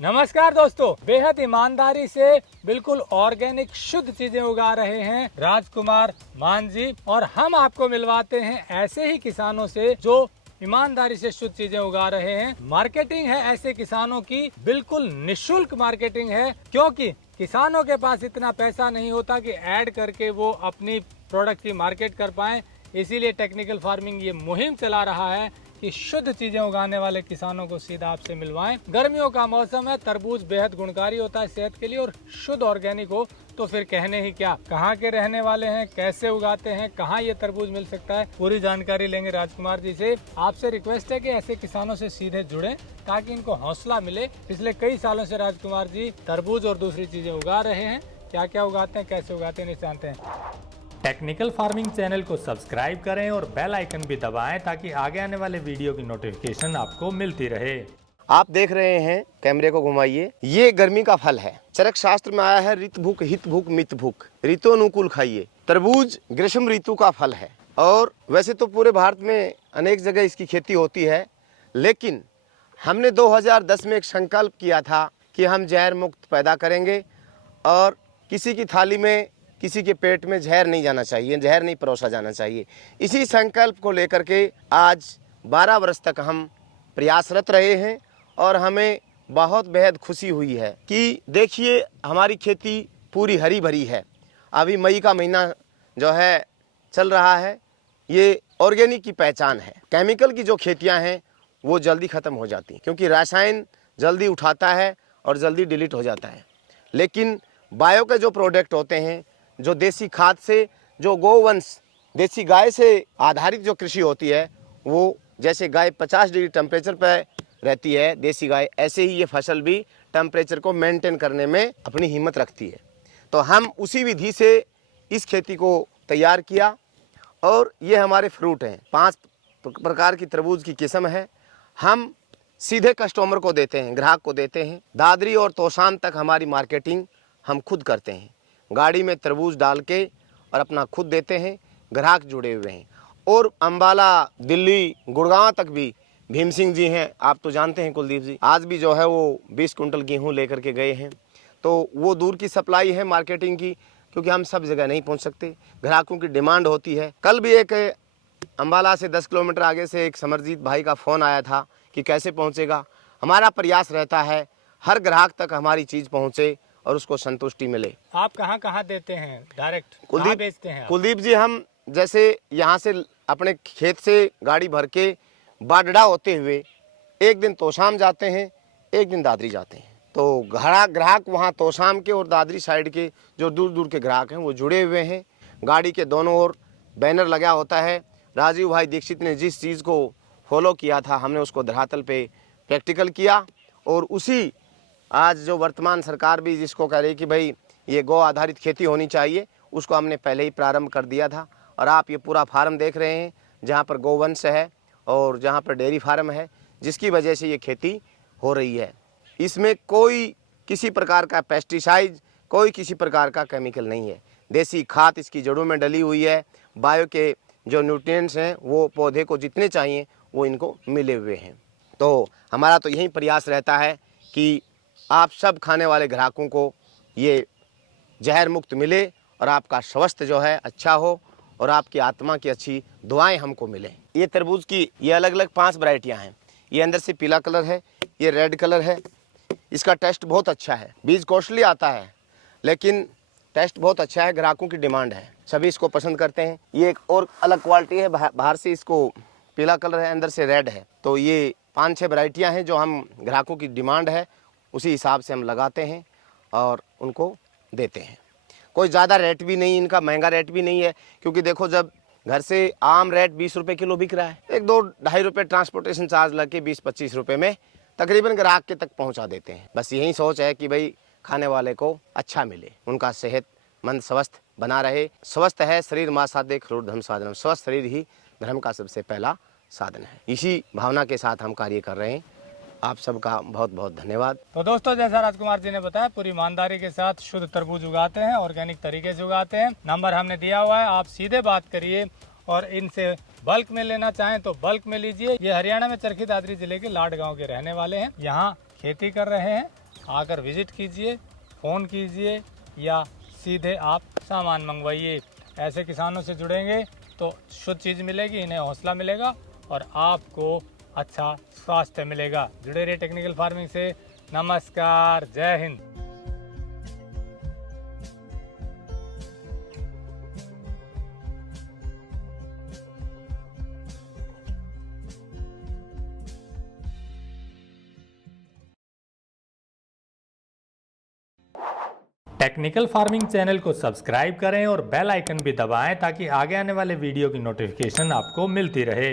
नमस्कार दोस्तों, बेहद ईमानदारी से बिल्कुल ऑर्गेनिक शुद्ध चीजें उगा रहे हैं राजकुमार मान जी, और हम आपको मिलवाते हैं ऐसे ही किसानों से जो ईमानदारी से शुद्ध चीजें उगा रहे हैं। मार्केटिंग है ऐसे किसानों की, बिल्कुल निशुल्क मार्केटिंग है, क्योंकि किसानों के पास इतना पैसा नहीं होता कि ऐड करके वो अपनी प्रोडक्ट की मार्केट कर पाएं। इसीलिए टेक्निकल फार्मिंग ये मुहिम चला रहा है कि शुद्ध चीजें उगाने वाले किसानों को सीधा आपसे मिलवाएं। गर्मियों का मौसम है, तरबूज बेहद गुणकारी होता है सेहत के लिए, और शुद्ध ऑर्गेनिक हो तो फिर कहने ही क्या। कहाँ के रहने वाले हैं, कैसे उगाते हैं, कहाँ ये तरबूज मिल सकता है, पूरी जानकारी लेंगे राजकुमार जी से। आपसे रिक्वेस्ट है कि ऐसे किसानों से सीधे जुड़ें ताकि इनको हौसला मिले। पिछले कई सालों से राजकुमार जी तरबूज और दूसरी चीजें उगा रहे हैं। क्या क्या उगाते हैं, कैसे उगाते हैं, नहीं जानते हैं। टेक्निकल फार्मिंग चैनल को सब्सक्राइब करें और बेल आइकन भी दबाएं ताकि आगे आने वाले वीडियो की नोटिफिकेशन आपको मिलती रहे। आप देख रहे हैं, कैमरे को घुमाइए। ये गर्मी का फल है। चरक शास्त्र में आया है, ऋत भूख हित भूख मित भूख, ऋतुनुकूल खाइए। तरबूज ग्रीष्म ऋतु का फल है और वैसे तो पूरे भारत में अनेक जगह इसकी खेती होती है, लेकिन हमने 2010 में एक संकल्प किया था कि हम जहर मुक्त पैदा करेंगे और किसी की थाली में, किसी के पेट में जहर नहीं जाना चाहिए, जहर नहीं परोसा जाना चाहिए। इसी संकल्प को लेकर के आज 12 वर्ष तक हम प्रयासरत रहे हैं और हमें बहुत बेहद खुशी हुई है कि देखिए हमारी खेती पूरी हरी भरी है। अभी मई का महीना जो है चल रहा है, ये ऑर्गेनिक की पहचान है। केमिकल की जो खेतियां हैं वो जल्दी ख़त्म हो जाती हैं क्योंकि रासायन जल्दी उठाता है और जल्दी डिलीट हो जाता है, लेकिन बायो के जो प्रोडक्ट होते हैं, जो देसी खाद से, जो गोवंश देसी गाय से आधारित जो कृषि होती है, वो जैसे गाय 50 डिग्री टेम्परेचर पर रहती है देसी गाय, ऐसे ही ये फसल भी टेम्परेचर को मेंटेन करने में अपनी हिम्मत रखती है। तो हम उसी विधि से इस खेती को तैयार किया और ये हमारे फ्रूट हैं। 5 प्रकार की तरबूज की किस्म है। हम सीधे कस्टमर को देते हैं, ग्राहक को देते हैं। दादरी और तोशाम तक हमारी मार्केटिंग हम खुद करते हैं। गाड़ी में तरबूज डाल के और अपना खुद देते हैं। ग्राहक जुड़े हुए हैं और अंबाला, दिल्ली, गुड़गांव तक भी भीम सिंह जी हैं, आप तो जानते हैं, कुलदीप जी, आज भी जो है वो 20 कुंटल गेहूं लेकर के गए हैं। तो वो दूर की सप्लाई है मार्केटिंग की, क्योंकि हम सब जगह नहीं पहुंच सकते, ग्राहकों की डिमांड होती है। कल भी एक अंबाला से 10 किलोमीटर आगे से एक समरजीत भाई का फ़ोन आया था कि कैसे पहुँचेगा। हमारा प्रयास रहता है हर ग्राहक तक हमारी चीज़ पहुँचे और उसको संतुष्टि मिले। आप कहाँ कहाँ देते हैं, डायरेक्ट कहाँ बेचते हैं आप? कुलदीप जी, हम जैसे यहाँ से अपने खेत से गाड़ी भर के बाडड़ा होते हुए एक दिन तोशाम जाते हैं, एक दिन दादरी जाते हैं। तो ग्राहक वहाँ तोशाम के और दादरी साइड के जो दूर दूर के ग्राहक हैं वो जुड़े हुए हैं। गाड़ी के दोनों ओर बैनर लगा होता है। राजीव भाई दीक्षित ने जिस चीज़ को फॉलो किया था, हमने उसको धरातल पे प्रैक्टिकल किया और उसी आज जो वर्तमान सरकार भी जिसको कह रही कि भाई ये गौ आधारित खेती होनी चाहिए, उसको हमने पहले ही प्रारंभ कर दिया था। और आप ये पूरा फार्म देख रहे हैं जहाँ पर गोवंश है और जहाँ पर डेयरी फार्म है, जिसकी वजह से ये खेती हो रही है। इसमें कोई किसी प्रकार का पेस्टिसाइड, कोई किसी प्रकार का केमिकल नहीं है। देसी खाद इसकी जड़ों में डली हुई है। बायो के जो न्यूट्रिएंट्स हैं वो पौधे को जितने चाहिए वो इनको मिले हुए हैं। तो हमारा तो यही प्रयास रहता है कि आप सब खाने वाले ग्राहकों को ये जहर मुक्त मिले और आपका स्वास्थ्य जो है अच्छा हो और आपकी आत्मा की अच्छी दुआएं हमको मिलें। ये तरबूज की ये अलग अलग 5 वैरायटियां हैं। ये अंदर से पीला कलर है, ये रेड कलर है। इसका टेस्ट बहुत अच्छा है। बीज कॉस्टली आता है लेकिन टेस्ट बहुत अच्छा है, ग्राहकों की डिमांड है, सभी इसको पसंद करते हैं। ये एक और अलग क्वालिटी है, बाहर से इसको पीला कलर है, अंदर से रेड है। तो ये 5-6 वैरायटियाँ हैं जो हम ग्राहकों की डिमांड है उसी हिसाब से हम लगाते हैं और उनको देते हैं। कोई ज़्यादा रेट भी नहीं इनका, महंगा रेट भी नहीं है, क्योंकि देखो जब घर से आम रेट 20 रुपये किलो बिक रहा है, 1-2-2.5 रुपये ट्रांसपोर्टेशन चार्ज लग के 20-25 रुपये में तकरीबन ग्राहक के तक पहुंचा देते हैं। बस यही सोच है कि भाई खाने वाले को अच्छा मिले, उनका सेहतमंद स्वस्थ बना रहे। स्वस्थ है शरीर माँ साधे क्रूर धर्म साधन, स्वस्थ शरीर ही धर्म का सबसे पहला साधन है। इसी भावना के साथ हम कार्य कर रहे हैं। आप सबका बहुत बहुत धन्यवाद। तो दोस्तों, जैसा राजकुमार जी ने बताया, पूरी ईमानदारी के साथ शुद्ध तरबूज उगाते हैं, ऑर्गेनिक तरीके से उगाते हैं। नंबर हमने दिया हुआ है, आप सीधे बात करिए और इनसे बल्क में लेना चाहें तो बल्क में लीजिए। ये हरियाणा में चरखी दादरी जिले के लाड गांव के रहने वाले हैं, यहाँ खेती कर रहे हैं आकर विजिट कीजिए, फ़ोन कीजिए या सीधे आप सामान मंगवाइए। ऐसे किसानों से जुड़ेंगे तो शुद्ध चीज़ मिलेगी, इन्हें हौसला मिलेगा और आपको अच्छा स्वास्थ्य मिलेगा। जुड़े रहिए टेक्निकल फार्मिंग से। नमस्कार, जय हिंद। टेक्निकल फार्मिंग चैनल को सब्सक्राइब करें और बेल आइकन भी दबाएं ताकि आगे आने वाले वीडियो की नोटिफिकेशन आपको मिलती रहे।